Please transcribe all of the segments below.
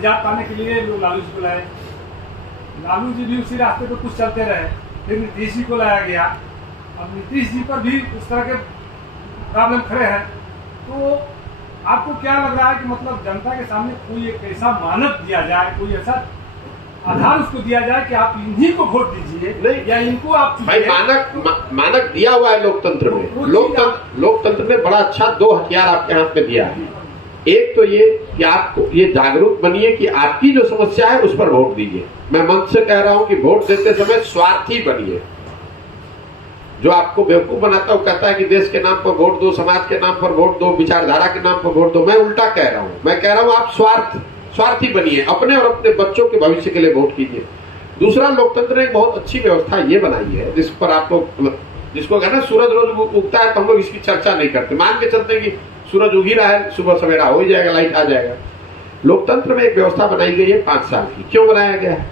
निजात पाने के लिए लोग लालू जी को लाए। लालू जी भी उसी रास्ते पे कुछ चलते रहे, फिर नीतीश जी को लाया गया। अब नीतीश जी पर भी उस तरह के प्रॉब्लम खड़े हैं। तो आपको क्या लग रहा है कि मतलब जनता के सामने कोई एक ऐसा मानक दिया जाए, कोई ऐसा आधार उसको दिया जाए कि आप इन्हीं को वोट दीजिए, नहीं या इनको आप भाई मानक दिया हुआ है लोकतंत्र में। लोकतंत्र ने बड़ा अच्छा 2 हथियार आपके हाथ में दिया है। एक तो ये कि आपको ये जागरूक बनिए कि आपकी जो समस्या है उस पर वोट दीजिए। मैं मन से कह रहा हूं कि वोट देते समय स्वार्थी बनिए। जो आपको बेवकूफ बनाता है वो कहता है कि देश के नाम पर वोट दो, समाज के नाम पर वोट दो, विचारधारा के नाम पर वोट दो। मैं उल्टा कह रहा हूं, मैं कह रहा हूं आप स्वार्थी बनिए, अपने और अपने बच्चों के भविष्य के लिए वोट कीजिए। दूसरा, लोकतंत्र ने एक बहुत अच्छी व्यवस्था ये बनाई है जिस पर आप लोग, जिसको कहना सूरज रोज उगता है तो हम लोग इसकी चर्चा नहीं करते, मान के चलते हैं कि सूरज उग ही रहा है, सुबह सवेरा हो ही जाएगा, लाइट आ जाएगा। लोकतंत्र में एक व्यवस्था बनाई गई है 5 साल की। क्यों बनाया गया है?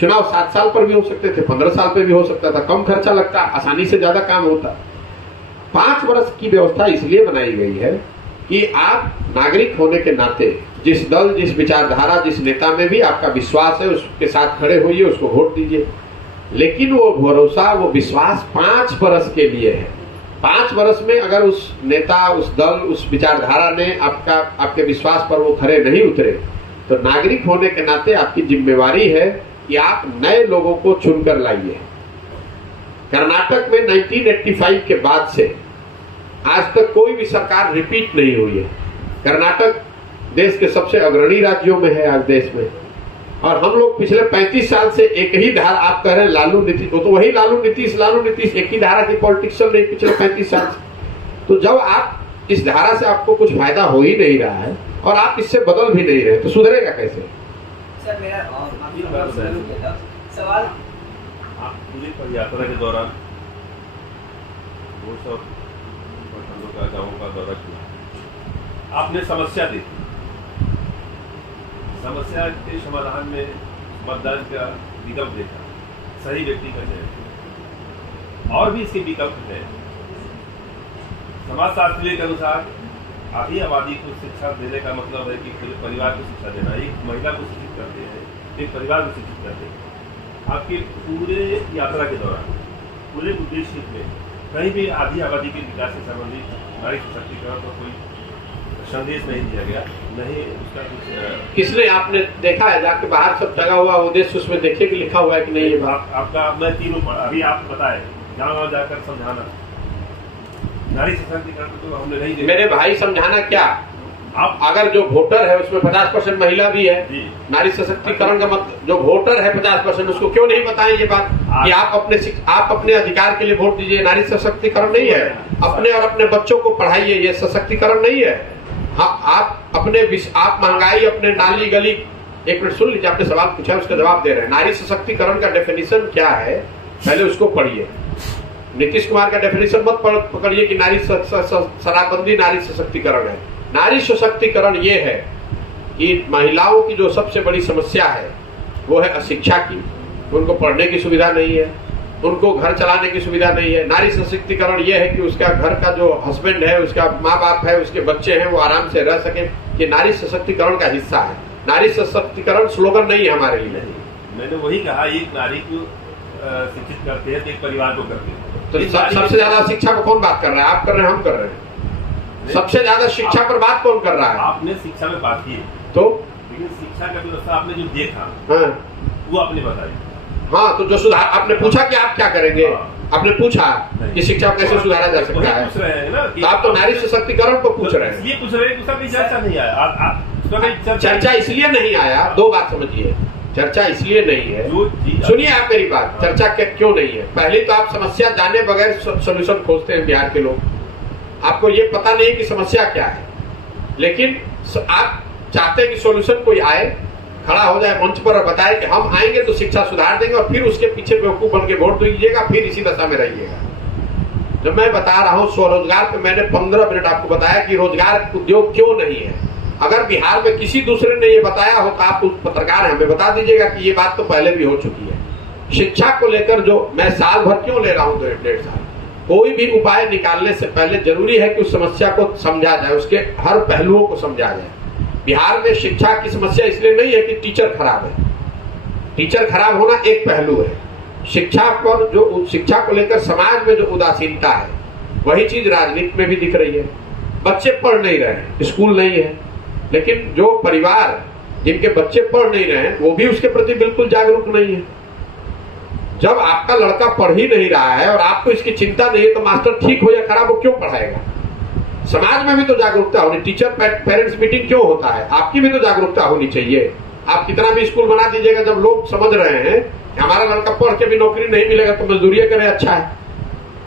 चुनाव 7 साल पर भी हो सकते थे, 15 साल पर भी हो सकता था, कम खर्चा लगता, आसानी से ज्यादा काम होता। 5 वर्ष की व्यवस्था इसलिए बनाई गई है कि आप नागरिक होने के नाते जिस दल, जिस विचारधारा, जिस नेता में भी आपका विश्वास है उसके साथ खड़े होइए, उसको वोट दीजिए। लेकिन वो भरोसा, वो विश्वास 5 वर्ष के लिए है। 5 वर्ष में अगर उस नेता, उस दल, उस विचारधारा ने आपके विश्वास पर वो खड़े नहीं उतरे तो नागरिक होने के नाते आपकी जिम्मेवारी है कि आप नए लोगों को चुनकर लाइए। कर्नाटक में 1985 के बाद से आज तक कोई भी सरकार रिपीट नहीं हुई है। कर्नाटक देश के सबसे अग्रणी राज्यों में है आज देश में, और हम लोग पिछले 35 साल से एक ही धारा, आप कह रहे हैं लालू नीतीश, वो तो वही लालू नीतीश एक ही धारा की पॉलिटिक्स चल रही पिछले 35 साल से। तो जब आप इस धारा से आपको कुछ फायदा हो ही नहीं रहा है और आप इससे बदल भी नहीं रहे तो सुधरेगा कैसे? सर मेरा सवाल, आप पूरी पदयात्रा के दौरान वो सब का गाँव का दौरा किया, आपने समस्या देखी, समस्या के समाधान में मतदान का विकल्प देखा, सही व्यक्ति का चयन, और भी इसके विकल्प है। समाजशास्त्री के अनुसार आधी आबादी को शिक्षा देने का मतलब है कि पूरे परिवार को शिक्षा देना। एक महिला को शिक्षित करते हैं, एक परिवार को शिक्षित करते हैं। आपके पूरे यात्रा के दौरान, पूरे उद्देश्य में कहीं भी आधी आबादी के विकास से संबंधित नारी सशक्तिकरण पर कोई संदेश नहीं दिया गया, नहीं उसका कुछ। किसने, आपने देखा है जाके बाहर सब जगह हुआ उद्देश्य उसमें देखिए कि लिखा हुआ है कि नहीं? ये बात आपका मैं तीनों अभी आप बताए, गाँव जाकर समझाना, नारी सशक्तिकरण तो हमने नहीं देखा। मेरे भाई समझाना क्या, आप अगर जो वोटर है उसमें 50% महिला भी है, नारी सशक्तिकरण का मतलब जो वोटर है 50%, उसको क्यों नहीं बताएं ये बात कि आप अपने अधिकार के लिए वोट दीजिए? नारी सशक्तिकरण नहीं है। अपने और अपने बच्चों को पढ़ाइए, ये सशक्तिकरण नहीं है। हाँ, आप महंगाई, अपने नाली गली, एक मिनट सुन लीजिए, आपने सवाल पूछा उसका जवाब दे रहे हैं। नारी सशक्तिकरण का डेफिनेशन क्या है, पहले उसको पढ़िए। नीतीश कुमार का डेफिनेशन मत पकड़िए कि नारी शराबबंदी नारी सशक्तिकरण है। नारी सशक्तिकरण ये है कि महिलाओं की जो सबसे बड़ी समस्या है वो है अशिक्षा की, उनको पढ़ने की सुविधा नहीं है, उनको घर चलाने की सुविधा नहीं है। नारी सशक्तिकरण ये है कि उसका घर का जो हस्बैंड है, उसका माँ बाप है, उसके बच्चे हैं, वो आराम से रह सके। ये नारी सशक्तिकरण का हिस्सा है। नारी सशक्तिकरण स्लोगन नहीं है हमारे लिए। मैंने वही कहा, एक नारी को शिक्षित करते हैं, एक परिवार को करते हैं। तो सबसे ज्यादा शिक्षा पर कौन बात कर रहा है? आप कर रहे हैं, हम कर रहे हैं। सबसे ज्यादा शिक्षा पर बात कौन कर रहा है? आपने शिक्षा में बात की तो, लेकिन शिक्षा का व्यवस्था आपने जो देखा, हाँ, वो आपने बताई। हाँ, तो जो सुधार आपने पूछा कि आप क्या करेंगे, आपने पूछा कि शिक्षा कैसे सुधारा जा सकता है, पूछ रहे हैं ना कि तो आप तो नारी सशक्तिकरण को पूछ रहे हैं। ये पूछ रहे हैं, उसका कोई चर्चा नहीं आया। चर्चा इसलिए नहीं आया, 2 बात समझिए, चर्चा इसलिए नहीं है। सुनिए आप मेरी बात, चर्चा क्यों नहीं है? पहले तो आप समस्या जाने बगैर सोल्यूशन खोजते हैं बिहार के लोग। आपको ये पता नहीं कि समस्या क्या है, लेकिन आप चाहते हैं कि सोल्यूशन कोई आए, खड़ा हो जाए मंच पर और बताए कि हम आएंगे तो शिक्षा सुधार देंगे, और फिर उसके पीछे बेवकूफ बन के वोट दीजिएगा, फिर इसी दशा में रहिएगा। जब मैं बता रहा हूँ स्वरोजगार पे, मैंने 15 मिनट आपको बताया कि रोजगार उद्योग क्यों नहीं है। अगर बिहार में किसी दूसरे ने ये बताया हो तो आप उस पत्रकार हैं, हमें बता दीजिएगा कि ये बात तो पहले भी हो चुकी है। शिक्षा को लेकर जो मैं साल भर क्यों ले रहा हूँ, 1.5 साल, कोई भी उपाय निकालने से पहले जरूरी है कि उस समस्या को समझा जाए, उसके हर पहलुओं को समझा जाए। बिहार में शिक्षा की समस्या इसलिए नहीं है कि टीचर खराब है। टीचर खराब होना एक पहलू है, शिक्षा पर जो शिक्षा को लेकर समाज में जो उदासीनता है वही चीज राजनीति में भी दिख रही है। बच्चे पढ़ नहीं रहे हैं, स्कूल नहीं है, लेकिन जो परिवार जिनके बच्चे पढ़ नहीं रहे हैं वो भी उसके प्रति बिल्कुल जागरूक नहीं है। जब आपका लड़का पढ़ ही नहीं रहा है और आपको इसकी चिंता नहीं है तो मास्टर ठीक हो या खराब हो क्यों पढ़ाएगा? समाज में भी तो जागरूकता होनी, टीचर पेरेंट्स मीटिंग क्यों होता है, आपकी भी तो जागरूकता होनी चाहिए। आप कितना भी स्कूल बना दीजिएगा, जब लोग समझ रहे हैं कि हमारा लड़का पढ़ के भी नौकरी नहीं मिलेगा तो मजदूरी करे अच्छा है,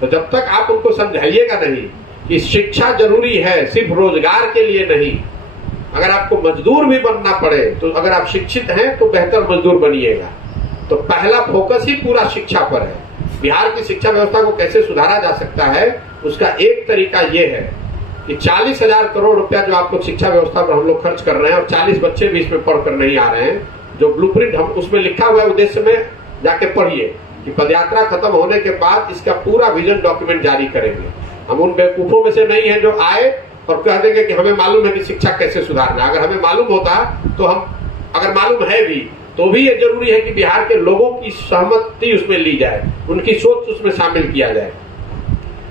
तो जब तक आप उनको समझाइएगा नहीं कि शिक्षा जरूरी है, सिर्फ रोजगार के लिए नहीं। अगर आपको मजदूर भी बनना पड़े तो अगर आप शिक्षित हैं तो बेहतर मजदूर बनिएगा। तो पहला फोकस ही पूरा शिक्षा पर है। बिहार की शिक्षा व्यवस्था को कैसे सुधारा जा सकता है, उसका एक तरीका यह है कि 40,000 करोड़ रुपया जो आप लोग शिक्षा व्यवस्था पर हम लोग खर्च कर रहे हैं और 40 बच्चे भी इसमें पढ़कर नहीं आ रहे हैं, जो ब्लूप्रिंट हम उसमें लिखा हुआ है उद्देश्य में जाके पढ़िए कि पदयात्रा खत्म होने के बाद इसका पूरा विजन डॉक्यूमेंट जारी करेंगे। हम उन बेवकूफों में से नहीं है जो आए और कह देंगे कि हमें मालूम है कि शिक्षा कैसे सुधारना। अगर हमें मालूम होता तो हम, अगर मालूम है भी तो भी ये जरूरी है कि बिहार के लोगों की सहमति उसमें ली जाए, उनकी सोच उसमें शामिल किया जाए।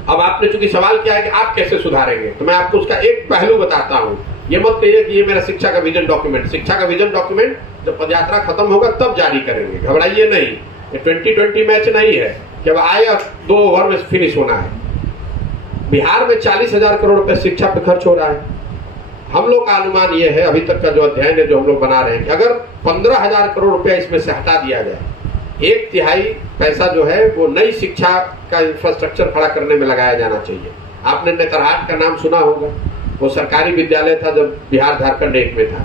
अब आपने चूंकि सवाल किया है कि आप कैसे सुधारेंगे, तो मैं आपको उसका एक पहलू बताता हूँ। ये मत कहिए कि ये मेरा शिक्षा का विजन डॉक्यूमेंट, शिक्षा का विजन डॉक्यूमेंट जब पदयात्रा खत्म होगा तब जारी करेंगे, घबराइए नहीं। ये 2020 मैच नहीं है जब आए और 2 ओवर में फिनिश होना है। बिहार में 40,000 करोड़ रुपए शिक्षा पे खर्च हो रहा है। हम लोग का अनुमान ये है, अभी तक का जो अध्ययन है जो हम लोग बना रहे हैं, कि अगर 15,000 करोड़ रुपया इसमें से हटा दिया जाए, 1/3 पैसा जो है वो नई शिक्षा का इंफ्रास्ट्रक्चर खड़ा करने में लगाया जाना चाहिए। आपने नेतरहाट का नाम सुना होगा, वो सरकारी विद्यालय था जब बिहार झारखंड एक में था।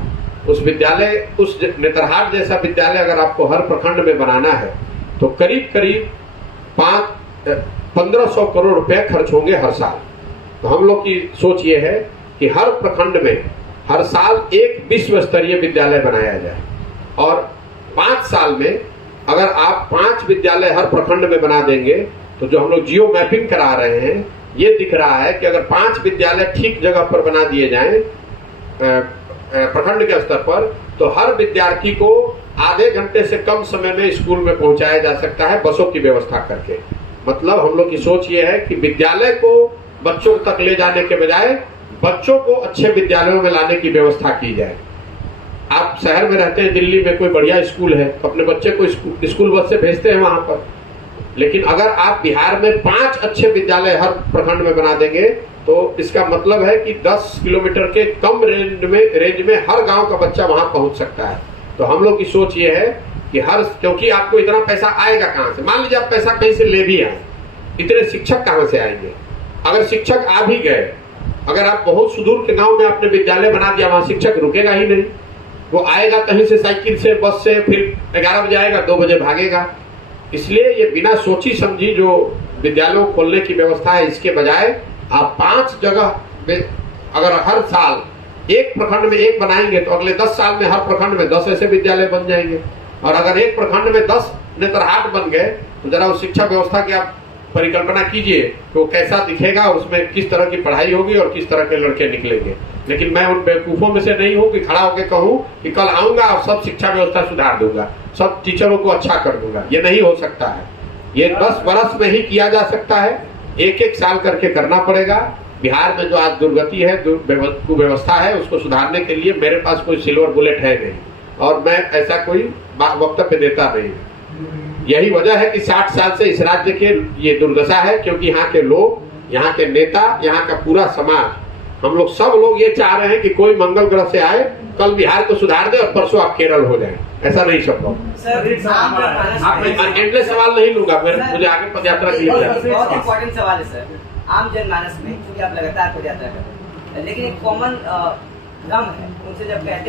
उस विद्यालय, उस नेतरहाट जैसा विद्यालय अगर आपको हर प्रखंड में बनाना है तो करीब करीब 1500 करोड़ रुपए खर्च होंगे हर साल। तो हम लोग की सोच ये है कि हर प्रखंड में हर साल एक विश्व स्तरीय विद्यालय बनाया जाए और 5 साल में अगर आप 5 विद्यालय हर प्रखंड में बना देंगे तो जो हम लोग जियो मैपिंग करा रहे हैं ये दिख रहा है कि अगर 5 विद्यालय ठीक जगह पर बना दिए जाएं प्रखंड के स्तर पर, तो हर विद्यार्थी को आधे घंटे से कम समय में स्कूल में पहुंचाया जा सकता है बसों की व्यवस्था करके। मतलब हम लोग की सोच ये है कि विद्यालय को बच्चों तक ले जाने के बजाय बच्चों को अच्छे विद्यालयों में लाने की व्यवस्था की जाए। आप शहर में रहते हैं, दिल्ली में कोई बढ़िया स्कूल है तो अपने बच्चे को स्कूल बस से भेजते हैं वहां पर, लेकिन अगर आप बिहार में 5 अच्छे विद्यालय हर प्रखंड में बना देंगे तो इसका मतलब है कि 10 किलोमीटर के कम रेंज में हर गांव का बच्चा वहां पहुंच सकता है। तो हम लोग की सोच ये है कि क्योंकि आपको इतना पैसा आएगा कहां से? मान लीजिए आप पैसा कहीं से ले भी आए, इतने शिक्षक कहां से आएंगे? अगर शिक्षक आ भी गए, अगर आप बहुत सुदूर के गांव में आपने विद्यालय बना दिया, वहां शिक्षक रुकेगा ही नहीं। वो आएगा कहीं से, साइकिल से, बस से, फिर 11 बजे आएगा, 2 बजे भागेगा। इसलिए ये बिना सोची समझी जो विद्यालयों खोलने की व्यवस्था है, इसके बजाय आप 5 जगह अगर हर साल एक प्रखंड में एक बनाएंगे तो अगले 10 साल में हर प्रखंड में 10 ऐसे विद्यालय बन जाएंगे। और अगर एक प्रखंड में 10 नेतरहाट बन गए तो जरा उस शिक्षा व्यवस्था की आप परिकल्पना कीजिए कि वो कैसा दिखेगा, उसमें किस तरह की पढ़ाई होगी और किस तरह के लड़के निकलेंगे। लेकिन मैं उन बेवकूफों में से नहीं हूं कि खड़ा होकर कहूं कि कल आऊंगा और सब शिक्षा व्यवस्था सुधार दूंगा, सब टीचरों को अच्छा कर दूंगा। ये नहीं हो सकता है। ये 10 वर्ष में ही किया जा सकता है, 1-1 साल करके करना पड़ेगा। बिहार में जो आज दुर्गति है, कुव्यवस्था है, उसको सुधारने के लिए मेरे पास कोई सिल्वर बुलेट है नहीं और मैं ऐसा कोई वक्तव्य देता नहीं। यही वजह है कि 60 साल से इस राज्य के ये दुर्दशा है, क्योंकि यहाँ के लोग, यहाँ के नेता, यहाँ का पूरा समाज, हम लोग सब लोग ये चाह रहे हैं कि कोई मंगल ग्रह से आए, कल बिहार को सुधार दे और परसों आप केरल हो जाए। ऐसा नहीं संभव। एंडलेस सवाल नहीं लूंगा, मुझे आगे पदयात्रा के लिए बहुत इंपॉर्टेंट सवाल है सर। आम जनमानस में, क्योंकि आप लगातार पदयात्रा कर रहे हैं, लेकिन एक कॉमन भ्रम है, उनसे जब कहते हैं